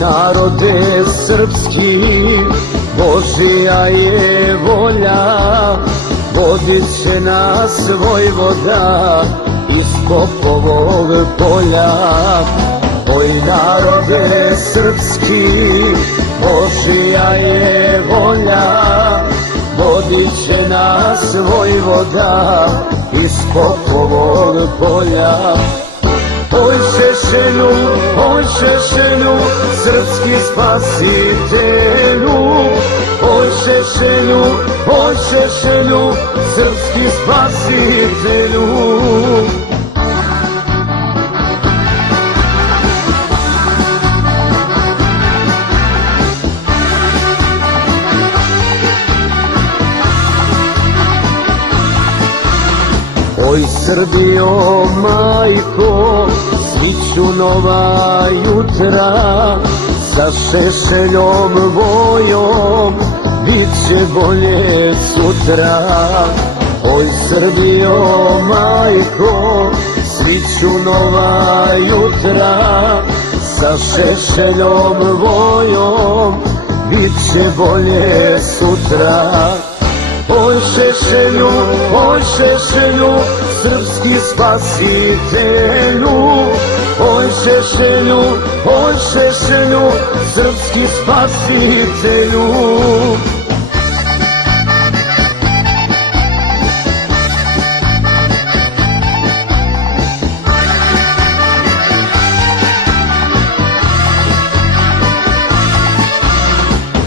narode srpski, Božija je volja, vodit će nas Vojvoda iz Popovog polja. Oj narode srpski, Božija je volja, vodit će nas Vojvoda iz Popovog polja. Oj Šešelju, srpski spasitelju, oj Šešelju, srpski spasitelju. Oj Srbijo majko, sviću nova jutra, sa Šešeljom Vojom bit će bolje sutra. Oj Srbijo majko, sviću nova jutra, sa Šešeljom Vojom bit će bolje sutra. Oj Šešelju, srpski spasitelju, oj Šešelju, srpski spasitelju.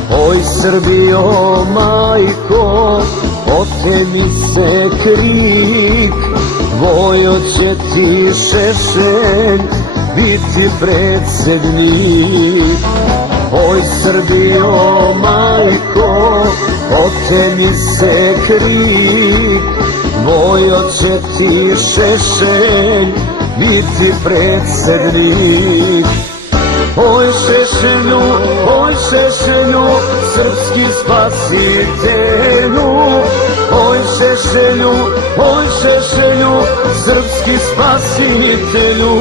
Oj Srbijo majko, otemi se krik, Vojo će ti Šešelj biti predsednik. Oj Srbijo majko, otemi se krik, Vojo će ti Šešelj biti predsednik. Oj Šešelju, srpski spasitelju, oj Šešelju, srpski spasitelju.